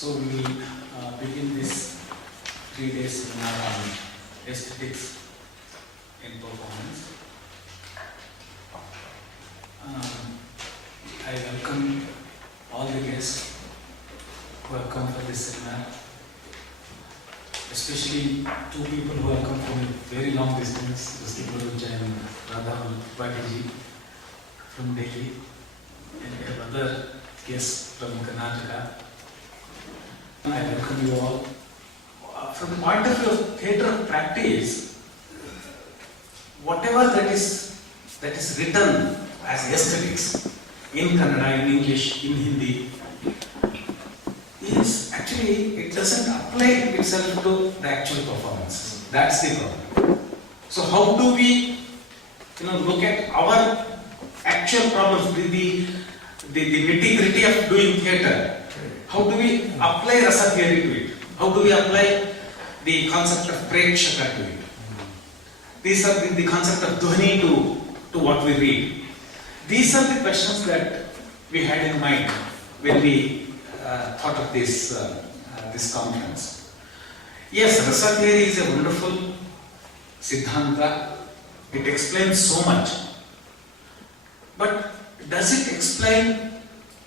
So we will begin this 3 days seminar on aesthetics in performance. I welcome all the guests who have come for this seminar, especially two people who have come from a very long distance, Mr. Guruj and Radha Bhatiji from Delhi, and we have other guests from Karnataka. I welcome you all. From the point of view of theatre practice, whatever that is written as aesthetics in Kannada, in English, in Hindi, is actually, it doesn't apply itself to the actual performances. That's the problem. So how do we look at our actual problems, the nitty-gritty of doing theatre? How do we apply rasa theory to it? How do we apply the concept of prekshaka to it? These are the concept of dhvani to what we read. These are the questions that we had in mind when we thought of this conference. Yes, rasa theory is a wonderful siddhanta. It explains so much. But does it explain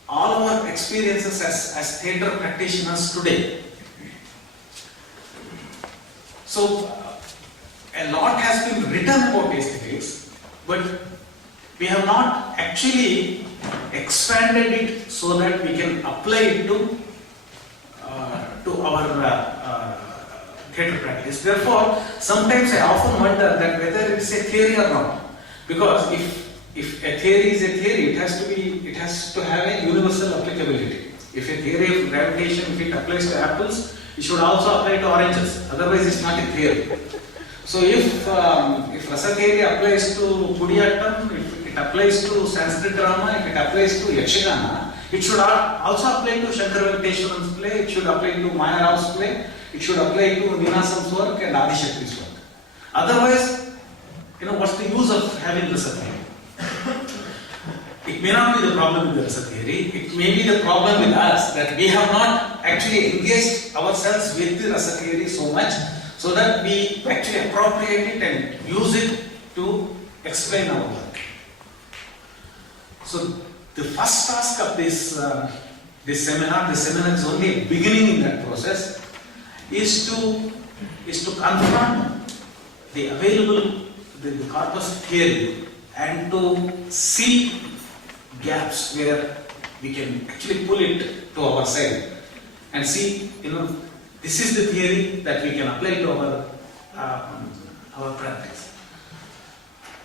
all our experiences as theatre practitioners today? So, a lot has been written about aesthetics, but we have not actually expanded it so that we can apply it to our theatre practice. Therefore, sometimes I often wonder that whether it's a theory or not, because if a theory is a theory, it has to have a universal applicability. If a theory of gravitation, if it applies to apples, it should also apply to oranges. Otherwise, it's not a theory. So, if rasa theory applies to Kudiyattam, if it applies to Sanskrit drama, if it applies to Yakshagana, it should also apply to Shankara Venkateswaran's play. It should apply to Maya Rao's play. It should apply to Ninasam's work and Adi Shakti's work. Otherwise, what's the use of having rasa theory? It may not be the problem with the rasa theory, it may be the problem with us that we have not actually engaged ourselves with the rasa theory so much so that we actually appropriate it and use it to explain our work. So the first task of this seminar is only a beginning in that process, is to confront the available the corpus theory and to see gaps where we can actually pull it to our side and see, this is the theory that we can apply to our practice.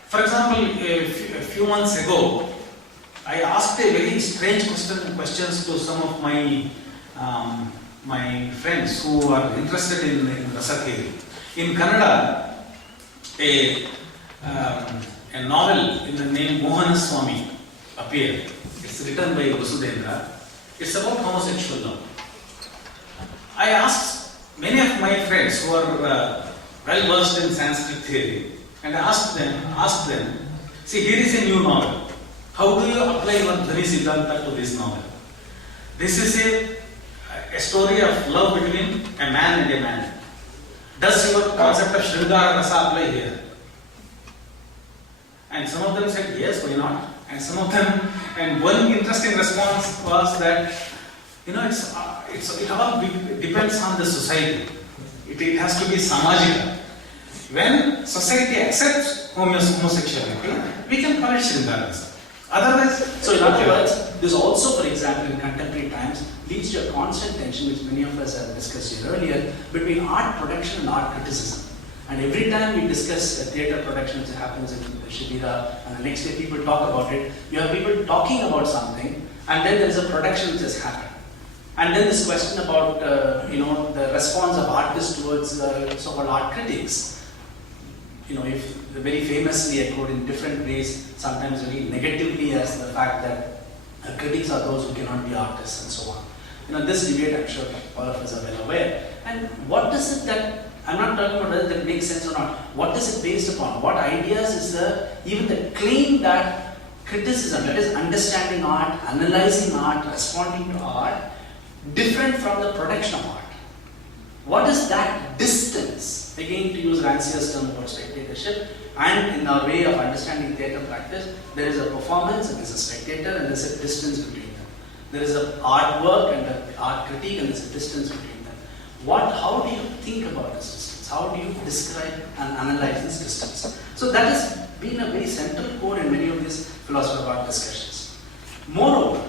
For example, a few months ago, I asked a very strange questions to some of my friends who are interested in rasa theory. In Kannada, a novel in the name Mohanaswamy appeared. It's written by Vasudendra. It's about homosexual love. I asked many of my friends who are well versed in Sanskrit theory, and I asked them, see, here is a new novel. How do you apply your Dhvani Siddhanta to this novel? This is a story of love between a man and a man. Does your concept of Shringara Rasa apply here? And some of them said, yes, why not? And one interesting response was that, it all depends on the society. It has to be samajika. When society accepts homosexuality, we can call it Shringara Rasa. Otherwise, so in other words, this also, for example, in contemporary times, leads to a constant tension, which many of us have discussed here earlier, between art production and art criticism. And every time we discuss a theatre production, which happens in Shibira, and the next day people talk about it, you have people talking about something, and then there is a production which has happened. And then this question about, the response of artists towards so-called art critics. If very famously echoed in different ways, sometimes very negatively, as the fact that critics are those who cannot be artists and so on. This debate, I'm sure all of us are well aware. And what is it that, I'm not talking about whether that makes sense or not, what is it based upon? What ideas is even the claim that criticism, that is understanding art, analyzing art, responding to art, different from the production of art. What is that distance? Again, to use Rancière's term about spectatorship, and in our way of understanding theatre practice, there is a performance and there is a spectator and there is a distance between them. There is an artwork and an art critique and there is a distance between them. How do you think about this distance? How do you describe and analyze this distance? So that has been a very central core in many of these philosophy of art discussions. Moreover,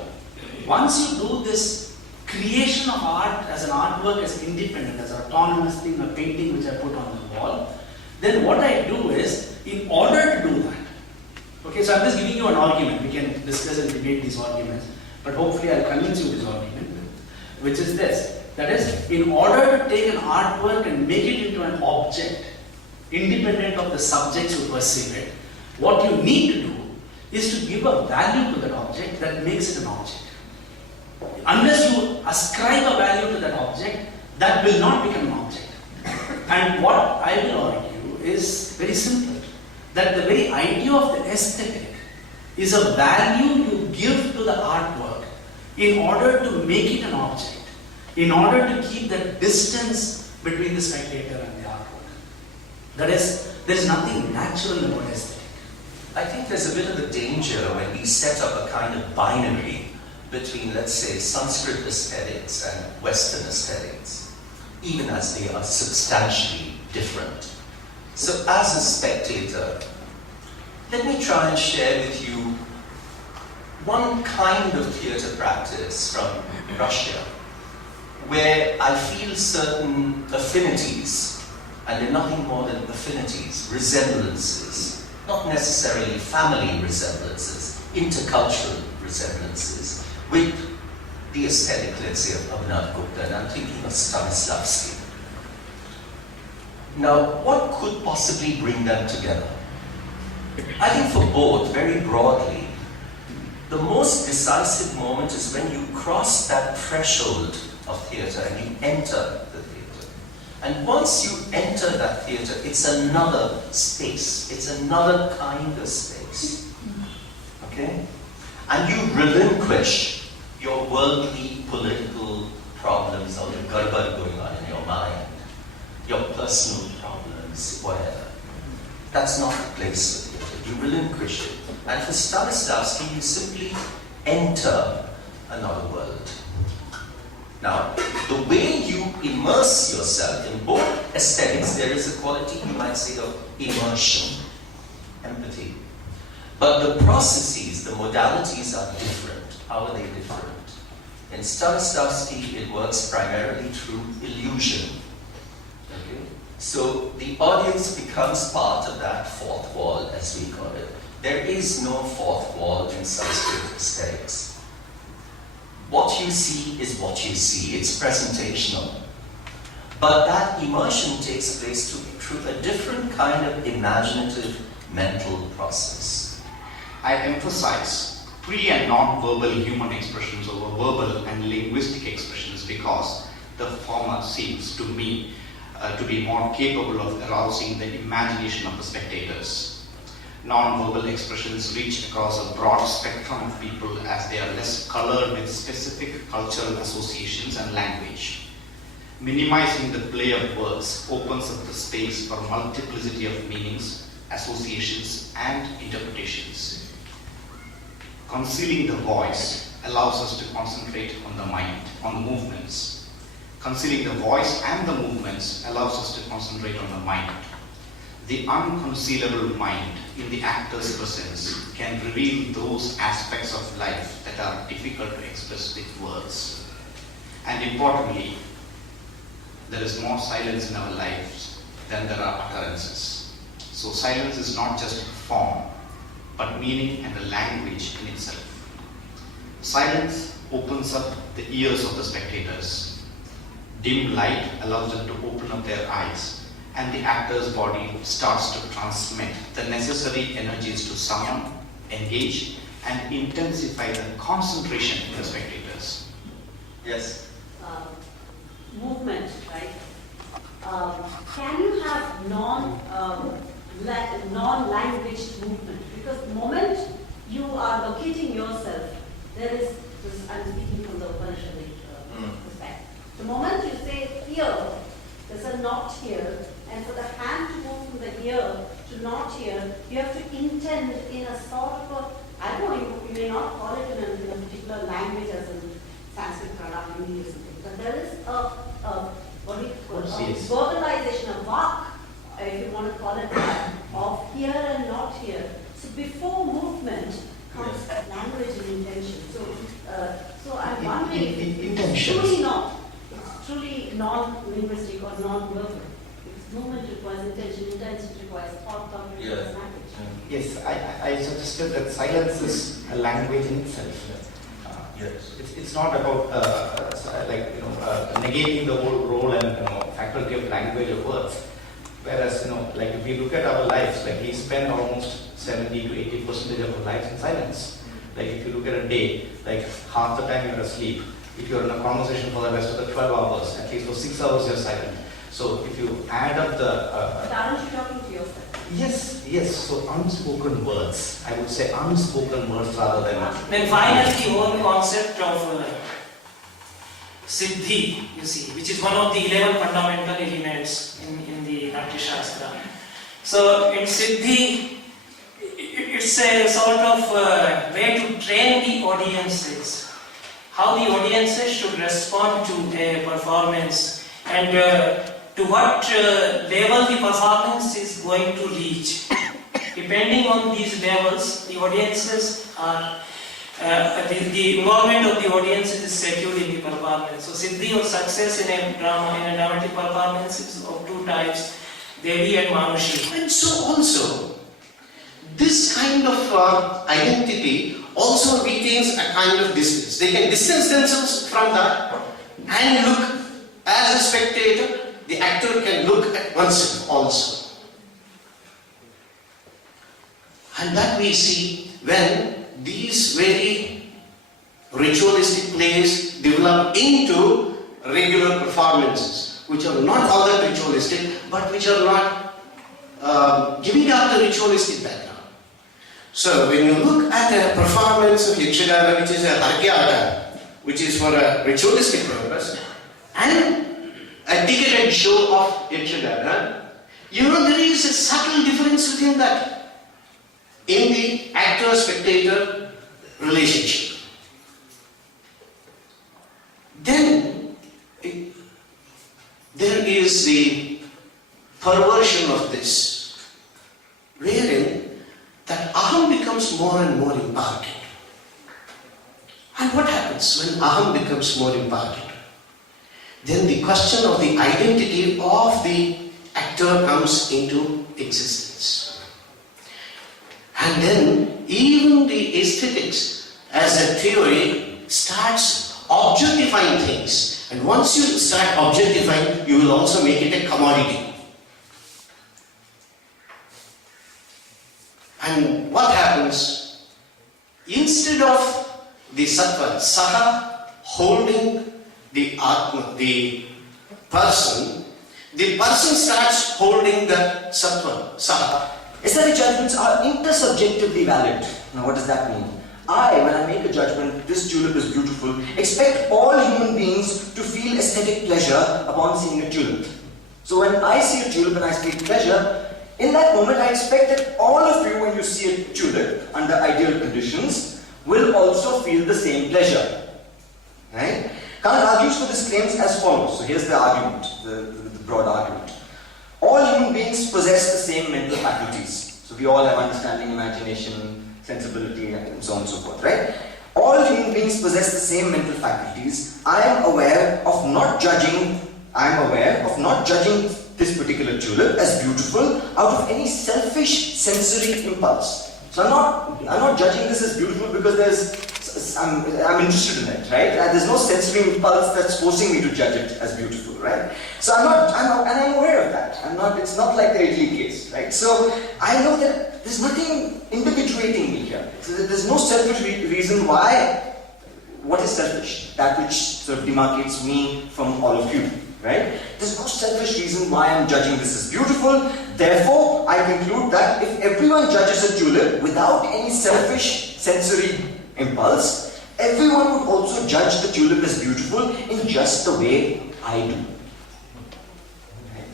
once you do this creation of art as an artwork, as independent, as an autonomous thing, a painting which I put on the wall, then what I do is, in order to do that, okay, so I'm just giving you an argument, we can discuss and debate these arguments, but hopefully I'll convince you this argument, which is this, that is, in order to take an artwork and make it into an object, independent of the subjects who perceive it, what you need to do is to give a value to that object that makes it an object. Unless you ascribe a value to that object, that will not become an object. And what I will argue is very simple, that the very idea of the aesthetic is a value you give to the artwork in order to make it an object, in order to keep that distance between the spectator and the artwork. That is, there is nothing natural about aesthetic. I think there's a bit of a danger when we set up a kind of binary between, let's say, Sanskrit aesthetics and Western aesthetics, even as they are substantially different. So as a spectator, let me try and share with you one kind of theatre practice from Russia, where I feel certain affinities, and they're nothing more than affinities, resemblances, not necessarily family resemblances, intercultural resemblances, with the aesthetic, let's say, of Abhinav Gupta, and I'm thinking of Stanislavski. Now, what could possibly bring them together? I think for both, very broadly, the most decisive moment is when you cross that threshold of theatre and you enter the theatre. And once you enter that theatre, it's another space. It's another kind of space. Okay? And you relinquish your worldly, political problems or the garbad going on in your mind, your personal problems, whatever. That's not the place for theatre. You relinquish it. And for Stanislavski, you simply enter another world. Now, the way you immerse yourself in both aesthetics, there is a quality, you might say, of immersion, empathy. But the processes, the modalities are different. How are they different? In Stanislavski, it works primarily through illusion. Okay? So the audience becomes part of that fourth wall, as we call it. There is no fourth wall in Sanskrit aesthetics. What you see is what you see. It's presentational. But that immersion takes place through a different kind of imaginative mental process. I emphasize pre- and non-verbal human expressions over verbal and linguistic expressions because the former seems to me to be more capable of arousing the imagination of the spectators. Non-verbal expressions reach across a broad spectrum of people as they are less colored with specific cultural associations and language. Minimizing the play of words opens up the space for multiplicity of meanings, associations, and interpretations. Concealing the voice allows us to concentrate on the mind, on the movements. Concealing the voice and the movements allows us to concentrate on the mind. The unconcealable mind in the actor's presence can reveal those aspects of life that are difficult to express with words. And importantly, there is more silence in our lives than there are utterances. So silence is not just form, but meaning and the language in itself. Silence opens up the ears of the spectators. Dim light allows them to open up their eyes, and the actor's body starts to transmit the necessary energies to summon, engage, and intensify the concentration in the spectators. Yes? Movement, right? Can you have non-language movement? Because the moment you are locating yourself, there is this, I'm speaking from the Upanishadic perspective. The moment you say here, there's a not here, and for the hand to move from the here to not here, you have to intend in a sort of a, I don't know, you may not call it in a particular language as in Sanskrit, Kannada, Hindi or something, but there is what do you call it? Yes. Verbalization, a vak, if you want to call it that, of here and not here. So before movement comes language and intention. So I'm wondering if it's truly not. It's truly non-linguistic or non-verbal. Because movement requires intention, intention requires thought, thought requires language. Yes, I suggested that silence is a language in itself. Yes. It's not about negating the whole role and faculty of language or words. Whereas like if we look at our lives, like we spend almost 70 to 80% of our lives in silence. Like if you look at a day, like half the time you're asleep. If you're in a conversation for the rest of the 12 hours, at least for 6 hours you're silent. So if you add up the But aren't you talking to yourself? yes. So unspoken words. I would say unspoken words rather than. Then finally, the whole concept of Siddhi, you see, which is one of the 11 fundamental elements in the Natya Shastra. So in Siddhi, it's a sort of way to train the audiences, how the audiences should respond to a performance and to what level the performance is going to reach. Depending on these levels, the audiences are, the involvement of the audiences is secured in the performance. So Siddhi or success in a drama, in a dramatic performance is of two types, Devi and Manushi. And so also, this kind of identity also retains a kind of distance. They can distance themselves from that and look as a spectator. The actor can look at oneself also. And that we see when these very ritualistic plays develop into regular performances, which are not all that ritualistic, but which are not giving up the ritualistic background. So when you look at a performance of Yakshagana, which is a Hargyata, which is for a ritualistic purpose, and a ticketed show of Yakshagana, there is a subtle difference within that, in the actor-spectator relationship. Then there is the perversion of this, wherein that aham becomes more and more imparted. And what happens when aham becomes more imparted? Then the question of the identity of the actor comes into existence. And then even the aesthetics as a theory starts objectifying things. And once you start objectifying, you will also make it a commodity. And what happens? Instead of the sattva, saha, holding the atma, the person starts holding the sattva, saha. Aesthetic judgments are intersubjectively valid. Now what does that mean? I, when I make a judgment, this tulip is beautiful, expect all human beings to feel aesthetic pleasure upon seeing a tulip. So when I see a tulip and I feel pleasure, in that moment I expect that all of you, when you see a tulip under ideal conditions, will also feel the same pleasure. Right? Kant argues for this claims as follows. So here's the argument, the broad argument. All human beings possess the same mental faculties. So we all have understanding, imagination, sensibility, and so on and so forth, right? All human beings possess the same mental faculties. I am aware of not judging this particular tulip as beautiful out of any selfish sensory impulse. So I'm not judging this as beautiful because I'm interested in it, right? There's no sensory impulse that's forcing me to judge it as beautiful, right? So I'm aware of that. It's not like the Italy case, right? So I know that there's nothing individuating me here. So there's no selfish reason why. What is selfish? That which sort of demarcates me from all of you, right? There's no selfish reason why I'm judging this as beautiful. Therefore, I conclude that if everyone judges a tulip without any selfish sensory impulse, everyone would also judge the tulip as beautiful in just the way I do. Right?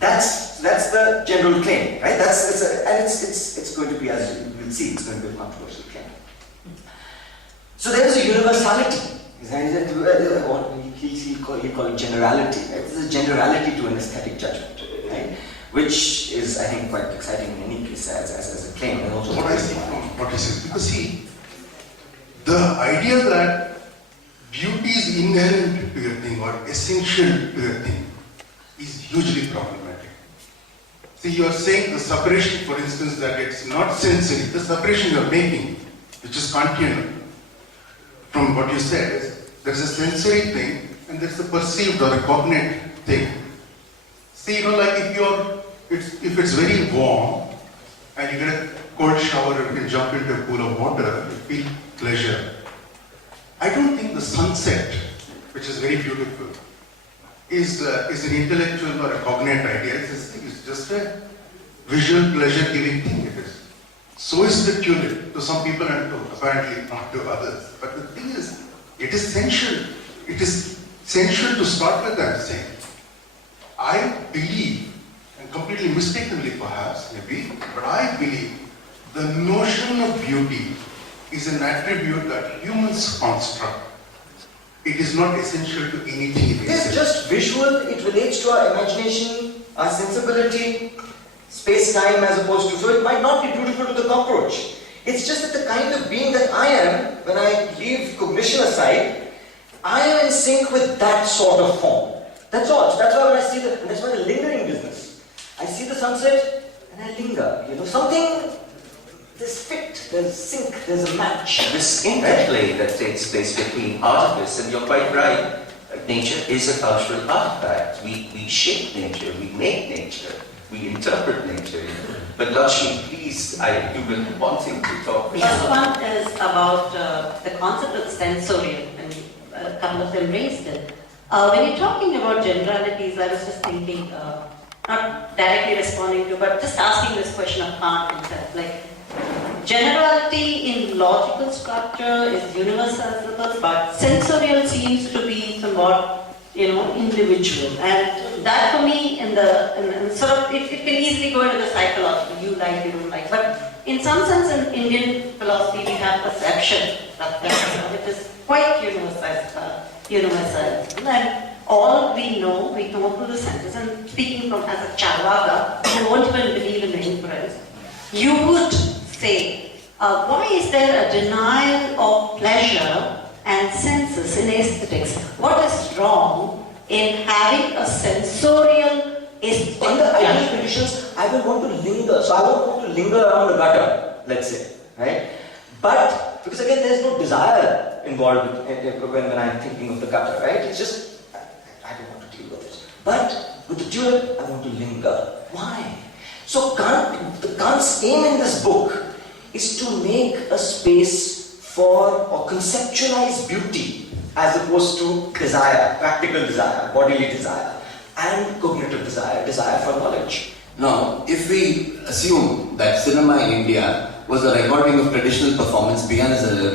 That's the general claim, right? It's going to be, as you will see, it's going to be a controversial claim. So there is a universality. He call it generality. Right? There's a generality to an aesthetic judgment, right? Which is, I think, quite exciting in any case as a claim. And also what I see from what you said, because see, the idea that beauty is inherent to a thing or essential to a thing is hugely problematic. See, you are saying the separation, for instance, that it's not sensory. The separation you are making, which is Kantian, from what you said, is there's a sensory thing and there's a perceived or a cognate thing. See, like if it's very warm and you get a cold shower or you can jump into a pool of water, you feel pleasure. I don't think the sunset, which is very beautiful, is an intellectual or a cognate idea. It's just a visual pleasure-giving thing. It is. So is the tulip to some people and apparently not to others. But the thing is, it is sensual. It is sensual to start with, I'm saying. I believe, and completely mistakenly perhaps, maybe, but I believe the notion of beauty is an attribute that humans construct. It is not essential to anything in It's itself. just visual, it relates to our imagination, our sensibility, space-time as opposed to, so it might not be beautiful to the cockroach. It's just that the kind of being that I am, when I leave cognition aside, I am in sync with that sort of form. That's all. So that's why when I see and that's why the lingering business. I see the sunset and I linger. Something, there's fit, there's sync, there's a match. This interplay that takes place between artifice, and you're quite right, nature is a cultural artifact. We shape nature, we make nature, we interpret nature. But Lakshmi, please, you've been wanting to talk. First one is about the concept of sensorial, and a couple of them raised it. When you're talking about generalities, I was just thinking, not directly responding to, but just asking this question of Kant himself. Like, generality in logical structure is universal, but sensorial seems to be somewhat, individual. And that for me, in sort of, it can easily go into the psychology, you like, you don't like. But in some sense, in Indian philosophy, we have perception, which is quite universal. And all we know through the senses. And speaking from as a Charvaka, who won't even believe in the inference, you would say, why is there a denial of pleasure and senses in aesthetics? What is wrong in having a sensorial aesthetic? Under ideal conditions, I will want to linger. So I won't want to linger around the gutter, let's say, right? But, because again, there's no desire involved when I'm thinking of the gutter, right? It's just, I don't want to deal with it. But with the tulip, I want to linger. Why? So Kant's aim in this book is to make a space for or conceptualize beauty as opposed to desire, practical desire, bodily desire, and cognitive desire, desire for knowledge. Now, if we assume that cinema in India was a recording of traditional performance, began as a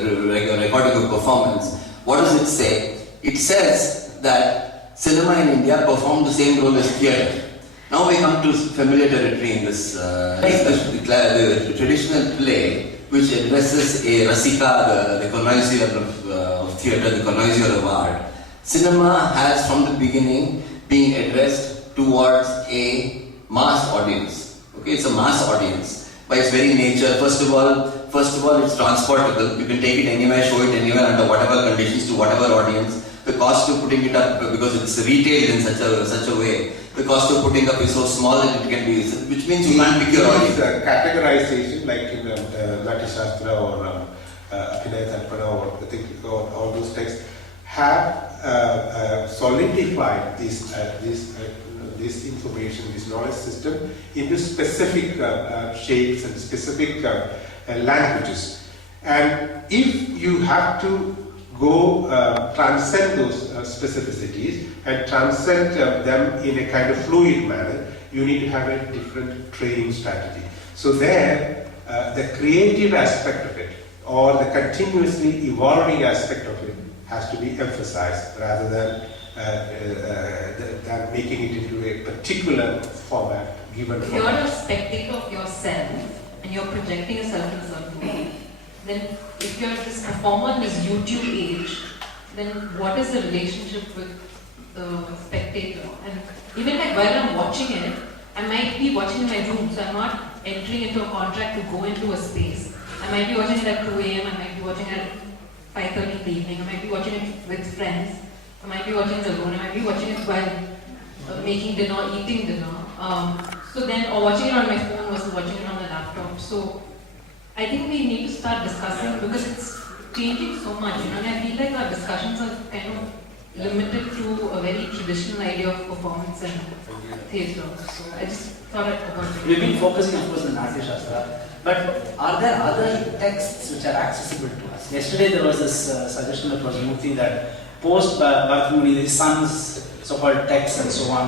recording of performance, what does it say? It says that cinema in India performed the same role as theatre. Now we come to familiar territory in this, the traditional play, which addresses a Rasika, the connoisseur of theatre, the connoisseur of art. Cinema has from the beginning been addressed towards a mass audience. Okay, it's a mass audience by its very nature. First of all, it's transportable. You can take it anywhere, show it anywhere under whatever conditions to whatever audience. The cost of putting it up, because it's retailed in such a way, the cost of putting up is so small that it can be, which means you can't pick your audience. Categorization, like in Nati Shastra or Abhinay Tarpana or all those texts, have solidified this information, this knowledge system into specific shapes and specific languages. And if you have to go transcend those specificities and transcend them in a kind of fluid manner, you need to have a different training strategy. So there, the creative aspect of it, or the continuously evolving aspect of it, has to be emphasized rather than than making it into a particular format given. If you're a spectator of yourself and you're projecting yourself in a certain way, then if you're this performer in this YouTube age, then what is the relationship with the spectator? And even like while I'm watching it, I might be watching in my room, so I'm not entering into a contract to go into a space. I might be watching it at 2 a.m., I might be watching it at 5:30 in the evening, I might be watching it with friends, I might be watching it alone, I might be watching it while making dinner, eating dinner. Or watching it on my phone versus watching it on the laptop. So I think we need to start discussing because it's changing so much, and I feel like our discussions are kind of limited to a very traditional idea of performance and theatre. So I just thought I'd about it. We've been focusing, of course, on Natya Shastra, but are there other texts which are accessible to us? Yesterday there was this suggestion that was Murthy that post Bharat Muni's son's so-called texts and so on.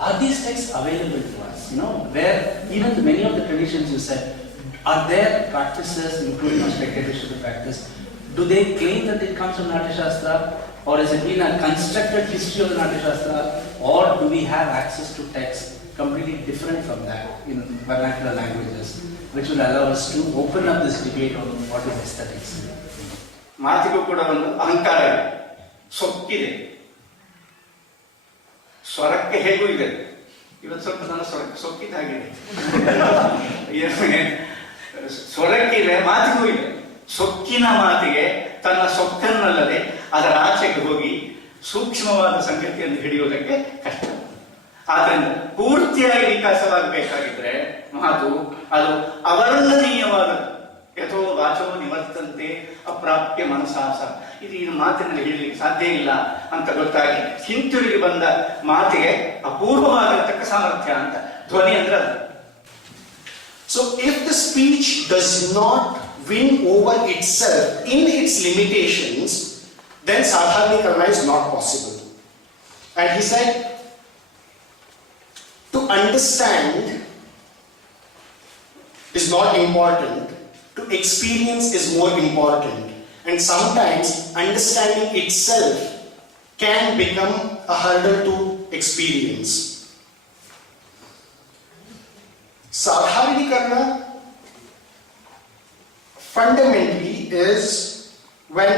Are these texts available to us? Where even many of the traditions you said, are there practices, including our spectatorship practice, do they claim that it comes from Natya Shastra, or has it been a constructed history of the Natya Shastra, or do we have access to texts completely different from that in vernacular languages, which will allow us to open up this debate on what is aesthetics? ಮಾತಿಗೂ ಕೂಡ ಒಂದು ಅಹಂಕಾರ ಇದೆ, ಸೊಕ್ಕಿದೆ, ಸ್ವರಕ್ಕೆ ಹೇಗೂ ಇದೆ. ಇವತ್ತು ಸ್ವಲ್ಪ ನನ್ನ ಸ್ವರಕ್ಕೆ ಸೊಕ್ಕಿದ್ದಾಗಿದೆ. ಸ್ವರಕ್ಕಿದೆ, ಮಾತಿಗೂ ಇದೆ. ಸೊಕ್ಕಿನ ಮಾತಿಗೆ ತನ್ನ ಸೊಕ್ಕನ್ನಲ್ಲದೆ ಅದರ ಆಚೆಗೆ ಹೋಗಿ ಸೂಕ್ಷ್ಮವಾದ ಸಂಗತಿಯನ್ನು ಹಿಡಿಯುವುದಕ್ಕೆ ಕಷ್ಟ. ಆದ್ರಿಂದ ಪೂರ್ತಿಯಾಗಿ ವಿಕಾಸವಾಗಬೇಕಾಗಿದ್ರೆ ಮಾತು ಅದು ಅವರ್ಣನೀಯವಾದದ್ದು. ಯಥೋ ವಾಚೋ ನಿವರ್ತಂತೆ ಅಪ್ರಾಪ್ಯ ಮನಸಾಸ. ಇದು ಈ ಮಾತಿನಲ್ಲಿ ಹೇಳಲಿಕ್ಕೆ ಸಾಧ್ಯ ಇಲ್ಲ ಅಂತ ಗೊತ್ತಾಗಿ ಹಿಂತಿರುಗಿ ಬಂದ ಮಾತಿಗೆ ಅಪೂರ್ವವಾಗಿರತಕ್ಕ ಸಾಮರ್ಥ್ಯ ಅಂತ. ಧ್ವನಿ ಅಂದ್ರೆ ಅದು. So if the speech does not win over itself in its limitations, then Sadharanikarana is not possible. And he said, to understand is not important, to experience is more important. And sometimes understanding itself can become a hurdle to experience. Sadharanikarana fundamentally is when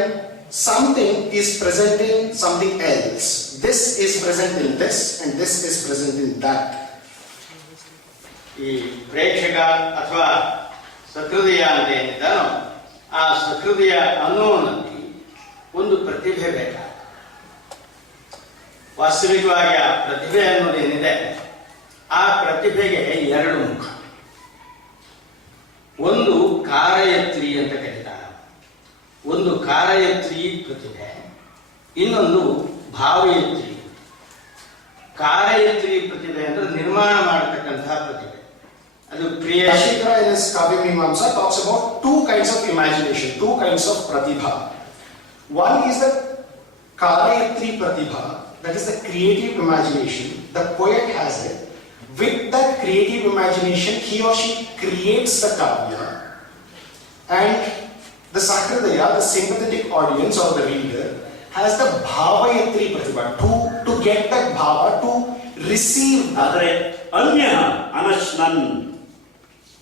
something is present in something else. This is present in this and this is present in that. ಈ ಪ್ರೇಕ್ಷಕ ಅಥವಾ ಸಹೃದಯ ಅಂತ ಏನಿದ್ದಾನೋ ಆ ಸಹೃದಯ ಅನ್ನೋನಲ್ಲಿ ಒಂದು ಪ್ರತಿಭೆ ಬೇಕಾಗ. ವಾಸ್ತವಿಕವಾಗಿ ಆ ಪ್ರತಿಭೆ ಅನ್ನೋದೇನಿದೆ, ಆ ಪ್ರತಿಭೆಗೆ ಎರಡು ಮುಖ. ಒಂದು ಕಾರಯತ್ರಿ ಅಂತ ಕರೀತಾರೆ, ಒಂದು ಕಾರಯತ್ರಿ ಪ್ರತಿಭೆ, ಇನ್ನೊಂದು ಭಾವಯತ್ರಿ. ಕಾರಯತ್ರಿ ಪ್ರತಿಭೆ ಅಂದ್ರೆ ನಿರ್ಮಾಣ ಮಾಡತಕ್ಕಂತಹ ಪ್ರತಿಭೆ. ಅದು Shikara in his Kavya Mimamsa talks about two kinds of imagination, two kinds of pratibha. One is the Karayatri pratibha, that is the creative imagination. The poet has it. With that creative imagination, he or she creates the kavya, and the Sahridaya, the sympathetic audience or the reader, has the Bhavayatri pratibha, to get that bhava, to receive. ಆದರೆ ಅನ್ಯ ಅನಶ್ನನ್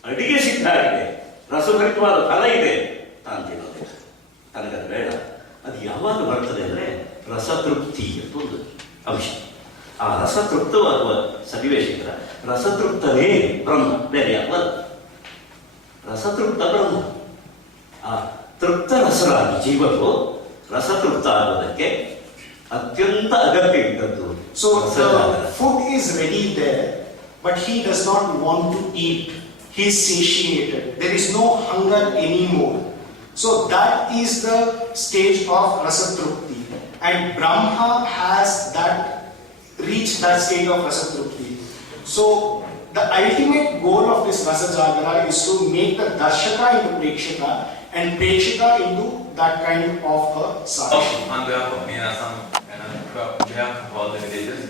ಅಡಿಗೆ ಸಿದ್ಧ ಆಗಿದೆ, ರಸಭರಿತವಾದ ಫಲ ಇದೆ ಅಂತಿರೋದು. ನನಗದು ಬೇಡ. ಅದು ಯಾವಾಗ ಬರ್ತದೆ ಅಂದರೆ ರಸತೃಪ್ತಿ ಅಂತ ಒಂದು ಅಂಶ. ಆ ರಸತೃಪ್ತವಾಗುವ ಸನ್ನಿವೇಶಿಕರ ರಸತೃಪ್ತನೇ ಬ್ರಹ್ಮ, ಬೇರೆ ಯಾವಲ್ಲ. ರಸತೃಪ್ತ ಬ್ರಹ್ಮ. ಆ ತೃಪ್ತ ರಸರಾಗಿ ಜೀವವು ರಸತೃಪ್ತ ಆಗೋದಕ್ಕೆ ಅತ್ಯಂತ ಅಗತ್ಯ ಇದ್ದದ್ದು. So the food is ready there, but he does not want to eat. He is satiated. There is no hunger anymore. So that is the stage of rasatrupti. And Brahma has reached that stage of rasatrupti. So the ultimate goal of this rasajagara is to make the darshaka into prekshaka and prekshaka into that kind of a sakshi. On behalf of Ninasam and on behalf of all the villages,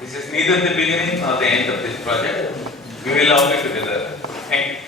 this is neither the beginning nor the end of this project. We will all be together. Thank you.